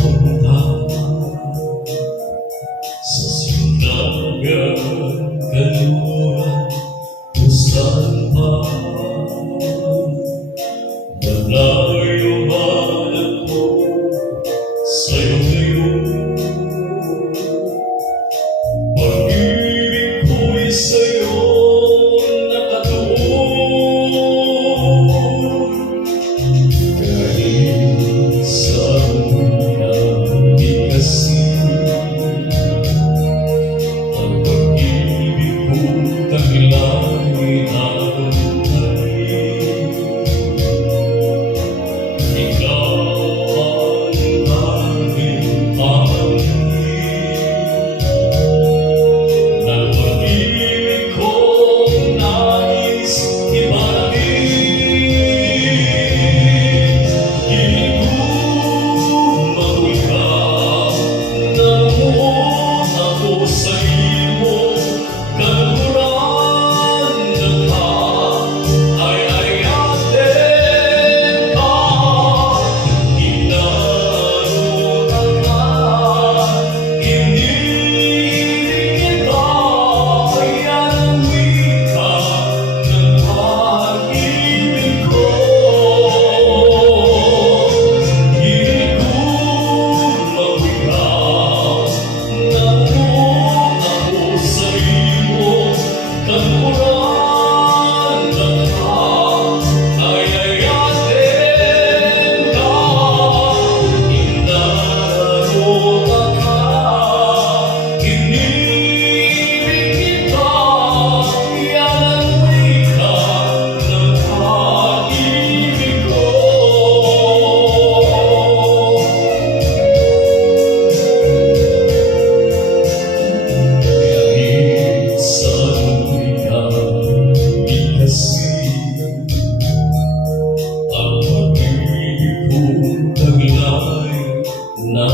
papunta sa silangang kanluran kung saan pa malayo man ako sa'yo ngayon. Pag-ibig ko'y sa'yo nakatuon, kahit saan namin kasi ang pag-ibig kong tagilay nabuhay. Ikaw ang aking pangingin ng pag-ibig kong nais ibahagi. Hiling ko mag-ikaw nang umuot ako sa imo, kaluran ng ay ayatin ka. Inarutan ka, iniibig kita, yan ang wika ng pag-ibig ko. Hiling ko mag-ikaw nang umuot ako sa imo, kaluran ng ay ayatin ka. Inarutan ka, iniibig kita, yan ang wika ng pag-ibig ko. Kahit saan ikaw kasi ang pag-ibig kong taglay na